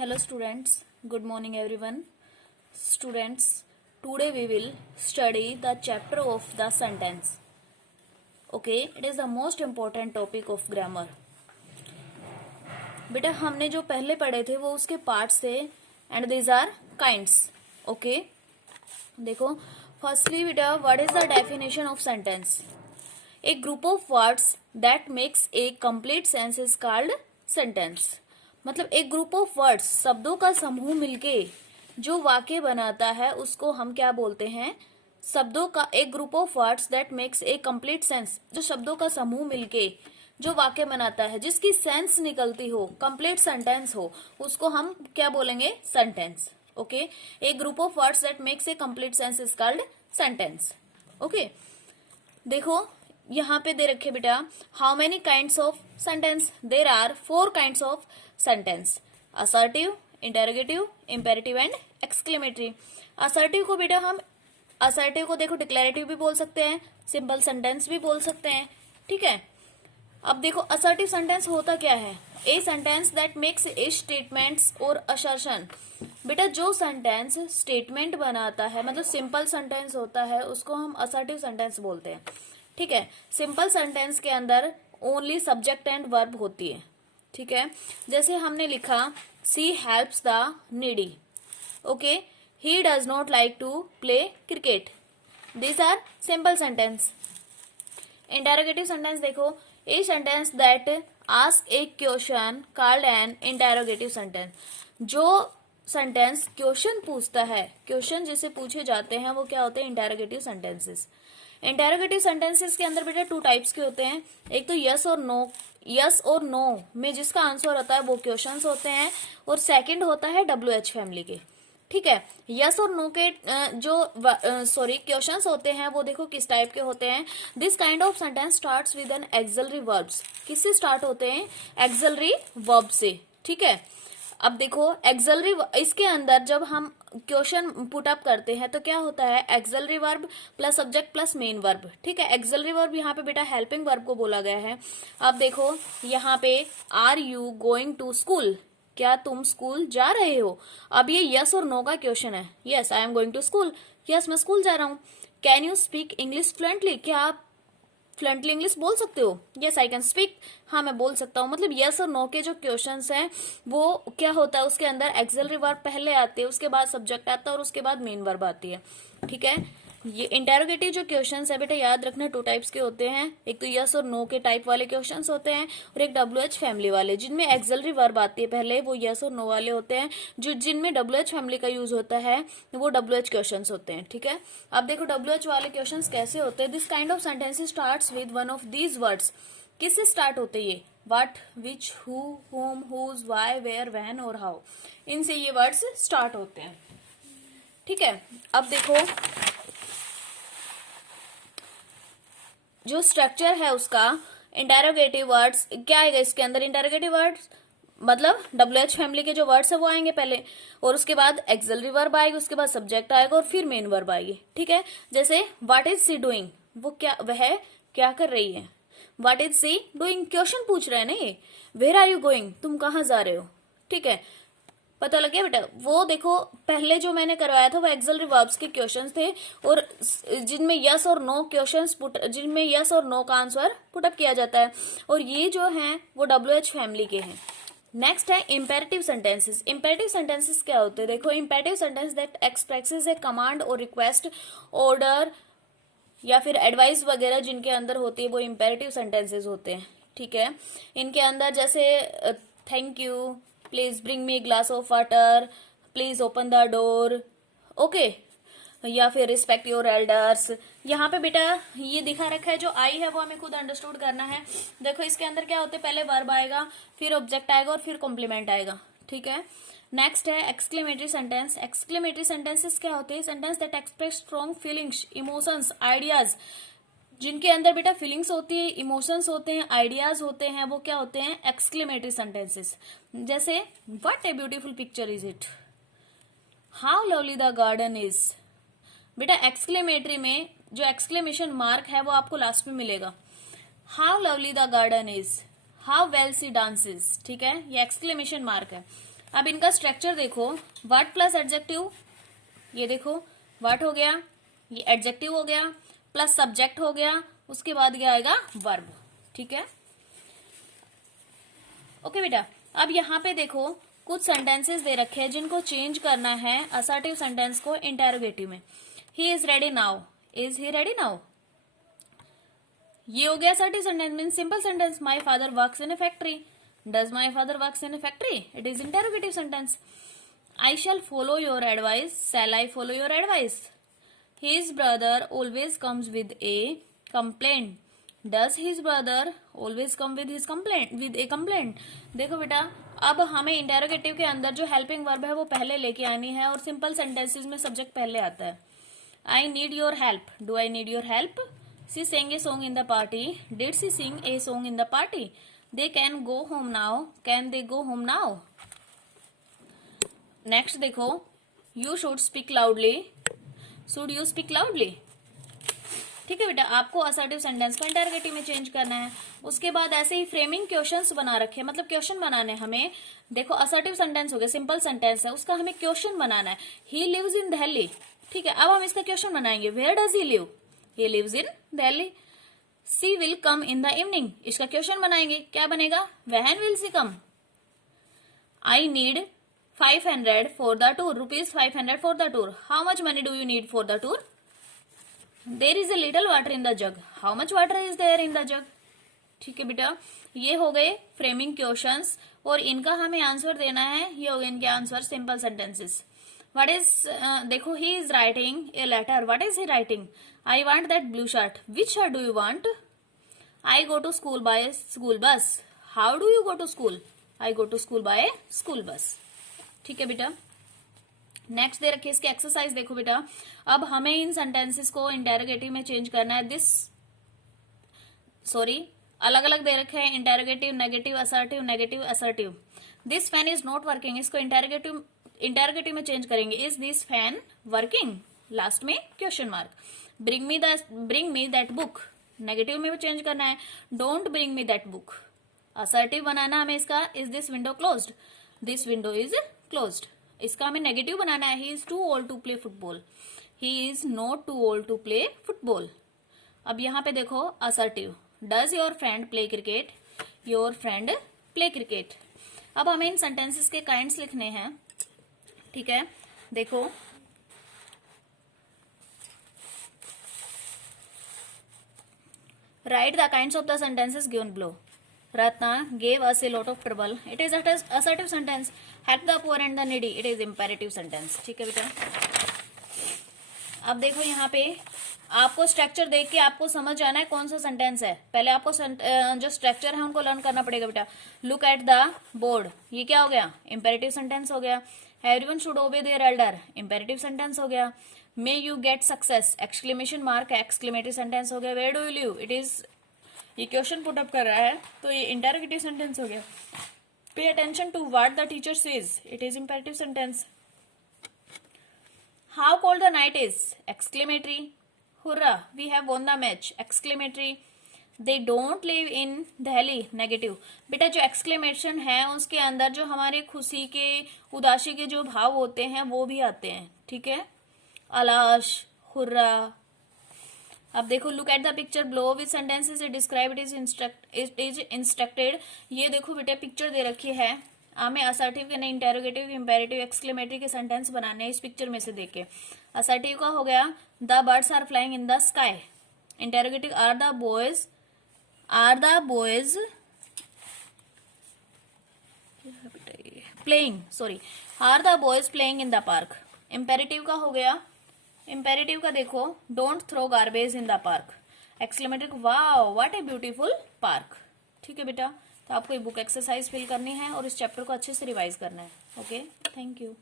Hello students, good morning everyone. Students, today we will study the chapter of the sentence. Okay, it is the most important topic of grammar. बेटा हमने जो पहले पढ़े थे वो उसके पार्ट्स थे and these are kinds. Okay, देखो फर्स्टली बेटा what is the definition of sentence. A group of words that makes a complete sense is called sentence. मतलब एक ग्रुप ऑफ वर्ड्स, शब्दों का समूह मिलके जो वाक्य बनाता है उसको हम क्या बोलते हैं. शब्दों का एक group of words that makes a complete sense, जो शब्दों का समूह मिलके जो वाक्य बनाता है जिसकी सेंस निकलती हो, कंप्लीट सेंटेंस हो, उसको हम क्या बोलेंगे, सेंटेंस. ओके, एक group of words that makes a complete sense is called sentence. Okay, देखो यहाँ पे दे रखे बेटा how many kinds of sentence. There are 4 kinds of sentence. Assertive, interrogative, imperative and exclamatory. Assertive को बेटा हम असर्टिव को देखो डिक्लेरेटिव भी बोल सकते हैं, सिंपल सेंटेंस भी बोल सकते हैं. ठीक है, अब देखो असर्टिव सेंटेंस होता क्या है. ए sentence that makes A statements और असर्शन. बेटा जो सेंटेंस स्टेटमेंट बनाता है, मतलब सिंपल सेंटेंस होता है, उसको हम असर्टिव सेंटेंस बोलते हैं. ठीक है, सिंपल सेंटेंस के अंदर ओनली सब्जेक्ट एंड वर्ब होती है. ठीक है, जैसे हमने लिखा she helps the needy. Okay, he does not like to play cricket. This are simple sentence. Interrogative sentence देखो, a sentence that ask a question called an interrogative sentence. जो sentence question पूछता है, क्वेश्चन जिसे पूछे जाते हैं वो क्या होते हैं, इंटेरोगेटिव सेंटेंसेस. इंटेरोगेटिव सेंटेंसेस के अंदर बेटा 2 टाइप्स के होते हैं. एक तो यस और नो. यस और नो में जिसका आंसर होता है वो क्वेश्चंस होते हैं, और सेकंड होता है WH फैमिली के. ठीक है, यस और नो के जो क्वेश्चंस होते हैं वो देखो किस टाइप के होते हैं. This kind of sentence starts with an auxiliary verbs. किससे स्टार्ट होते हैं, एक्सिलरी वर्ब से. ठीक है, अब देखो एक्सिलरी, इसके अंदर जब हम क्वेश्चन पुट अप करते हैं तो क्या होता है, axillary verb plus subject plus main verb. ठीक है, एक्सिलरी वर्ब यहाँ पे बेटा हेल्पिंग वर्ब को बोला गया है. अब देखो यहाँ पे are you going to school, क्या तुम स्कूल जा रहे हो. अब ये यस और नो का क्वेश्चन है. Yes I am going to school, yes मैं स्कूल जा रहा हूँ. Can you speak English fluently, क्या आप फ्लुएंटली इंग्लिश बोल सकते हो. यस आई कैन स्पीक, हाँ मैं बोल सकता हूँ. मतलब यस और नो के जो क्वेश्चंस हैं वो क्या होता है, उसके अंदर एक्सिलरी वर्ब पहले आते हैं, उसके बाद सब्जेक्ट आता है और उसके बाद मेन वर्ब आती है. ठीक है, ये इंटेरोगेटिव जो क्वेश्चंस है बेटा याद रखना 2 टाइप्स के होते हैं. एक तो यस और नो के टाइप वाले क्वेश्चंस होते हैं, और एक WH फैमिली वाले जिनमें एक्सिलरी वर्ब आती है पहले, वो यस और नो वाले होते हैं. जो जिनमें WH फैमिली का यूज होता है वो WH क्वेश्चंस होते हैं. ठीक है, अब देखो WH वाले क्वेश्चंस कैसे होते हैं. This kind of sentence starts with one of these words. किससे स्टार्ट होते हैं ये, what, which, who, whom, whose, why, where, when और हाउ. इनसे ये वर्ड्स स्टार्ट होते हैं. ठीक है, अब देखो जो स्ट्रक्चर है उसका, इंटेरोगेटिव वर्ड्स क्या आएगा इसके अंदर. इंटेरोगेटिव वर्ड्स मतलब WH फैमिली के जो वर्ड्स है वो आएंगे पहले, और उसके बाद एक्सिलरी वर्ब आएगी, उसके बाद सब्जेक्ट आएगा और फिर मेन वर्ब आएगी. ठीक है, जैसे व्हाट इज सी डूइंग, वो क्या, वह क्या कर रही है. What is she doing, question पूछ रहे हैं ना ये. वेयर आर यू गोइंग, तुम कहाँ जा रहे हो. ठीक है, पता लग गया बेटा. वो देखो पहले जो मैंने करवाया था वो एक्सिलरी वर्ब्स के क्वेश्चंस थे, और जिनमें यस और नो क्वेश्चंस जिनमें यस और नो का आंसर पुटअप किया जाता है, और ये जो हैं वो WH फैमिली के हैं. नेक्स्ट है इंपेरेटिव सेंटेंसेस. इंपेरेटिव सेंटेंसेस क्या होते हैं, देखो imperative sentence that expresses A command और रिक्वेस्ट, ऑर्डर या फिर एडवाइस वगैरह जिनके अंदर होती है वो इंपेरेटिव सेंटेंसेस होते हैं. ठीक है, इनके अंदर जैसे thank you, please bring me glass of water, please open the door. Okay, या फिर रिस्पेक्ट योर एल्डर्स. यहाँ पे बेटा ये दिखा रखा है, जो आई है वो हमें खुद अंडरस्टूड करना है. देखो इसके अंदर क्या होते हैं, पहले वर्ब आएगा, फिर ऑब्जेक्ट आएगा और फिर कॉम्प्लीमेंट आएगा. ठीक है, नेक्स्ट है एक्सक्लेमेटरी सेंटेंस. एक्सक्लेमेटरी सेंटेंसेस क्या होते हैं, sentence that express strong feelings, emotions, ideas. जिनके अंदर बेटा फीलिंग्स होती है, इमोशंस होते हैं, आइडियाज होते हैं, वो क्या होते हैं, एक्सक्लेमेटरी सेंटेंसेस. जैसे what a beautiful picture is it, how lovely the garden is. बेटा एक्सक्लेमेटरी में जो एक्सक्लेमेशन मार्क है वो आपको लास्ट में मिलेगा. How lovely the garden is, how well she dances. ठीक है, ये एक्सक्लेमेशन मार्क है. अब इनका स्ट्रक्चर देखो, व्हाट प्लस एडजेक्टिव, ये देखो व्हाट हो गया, ये एडजेक्टिव हो गया, प्लस सब्जेक्ट हो गया, उसके बाद क्या आएगा वर्ब। ठीक है, ओके बेटा। अब यहाँ पे देखो कुछ सेंटेंसेस दे रखे हैं जिनको चेंज करना है असर्टिव सेंटेंस को इंटेरोगेटिव में। He is ready now, is he ready now, ये हो गया assertive sentence, mean simple sentence. My father works in a factory, does my father works in a factory, it is interrogative sentence. I shall follow your advice, shall I follow your advice. His brother always comes with a complaint, does his brother always come with his complaint, with a complaint. देखो बेटा, अब हमें interrogative के अंदर जो helping verb है वो पहले लेके आनी है, और सिंपल सेंटेंसेस में सब्जेक्ट पहले आता है। I need your help, do I need your help, she sang a song in the party, did she sing a song in the party, they can go home now, can they go home now। Next देखो, you should speak loudly, should you speak loudly। ठीक है बेटा, आपको assertive sentence को interrogative में change करना है। उसके बाद ऐसे ही फ्रेमिंग क्वेश्चंस बना रखे, मतलब क्वेश्चन बनाने हमें। देखो असर्टिव सेंटेंस हो गया, सिंपल सेंटेंस है, उसका हमें क्वेश्चन बनाना है। ही लिव्स इन दिल्ली, ठीक है, अब हम इसका क्वेश्चन बनाएंगे, where does he live, he lives in Delhi। She will come in the evening, इसका क्वेश्चन बनाएंगे, क्या बनेगा, when will she come। I need 500 for the tour, rupees 500 for the tour, how much money do you need for the tour। There is a little water in the jug, how much water is there in the jug। ठीक है बेटा, ये हो गए framing questions, और इनका हमें answer देना है। ये हो गए इनके answer, simple sentences. What is देखो, he is writing a letter, what is he writing, I want that blue shirt, which shirt do you want। I go to school by a school bus, how do you go to school, I go to school by a school bus। ठीक है बेटा, next दे रखिए इसके exercise. देखो बेटा, अब हमें इन सेंटेंसेस को इंटेरोगेटिव में चेंज करना है। अलग अलग दे रखे हैं, interrogative, negative, assertive, negative, assertive. This fan is not working, इसको इंटेरोगेटिव में चेंज करेंगे, is this fan working, last में question mark. Bring me that book, negative में भी चेंज करना है, don't bring me that book. Assertive बनाना हमें इसका, is this window closed, this window is closed. इसका हमें नेगेटिव बनाना है, he is too old to play football, he is not too old to play football. अब यहाँ पे देखो assertive, does your friend play cricket, your friend play cricket. अब हमें इन सेंटेंसेस के काइंड्स लिखने हैं, ठीक है। देखो right the kinds of the sentences given below. Ratna gave us a lot of trouble, it is assertive sentence। help the poor and the needy, it is imperative sentence। ठीक है बेटा, अब देखो यहाँ पे आपको स्ट्रक्चर देख के आपको समझ आना है कौन सा सेंटेंस है। पहले आपको जो स्ट्रक्चर है उनको लर्न करना पड़ेगा बेटा। लुक एट द बोर्ड, ये क्या हो गया, इंपेरेटिव सेंटेंस हो गया। Everyone should obey their elder, imperative sentence हो गया। May you get success, exclamation mark, exclamative sentence हो गया। Where do you live, it is, ये क्वेश्चन पुट अप कर रहा है तो ये इंटरोगेटिव सेंटेंस हो गया। Pay attention to what the teacher says, it is imperative sentence. How cold the night is, exclamatory. Hurrah we have won the match, exclamatory. They don't live in Delhi, negative. बेटा जो exclamation है उसके अंदर जो हमारे खुशी के, उदासी के जो भाव होते हैं वो भी आते हैं, ठीक है। अलाश, हुर्रा। अब देखो look at the picture below with sentences it describe, it is instructed. ये देखो बेटा पिक्चर दे रखी है, हमें असर्टिव के नहीं इंटेरोगेटिव, इंपेरेटिव, एक्सक्लेमेटरी के सेंटेंस बनाने हैं इस पिक्चर में से देख के। असर्टिव का हो गया the birds are flying in the sky. Interrogative are the boys playing, are the boys playing in the park. Imperative का हो गया, इंपेरेटिव का देखो don't throw garbage in the park. Exclamative wow what a beautiful park. ठीक है बेटा, तो आपको ये बुक एक्सरसाइज फिल करनी है और इस चैप्टर को अच्छे से रिवाइज करना है। Okay, thank you.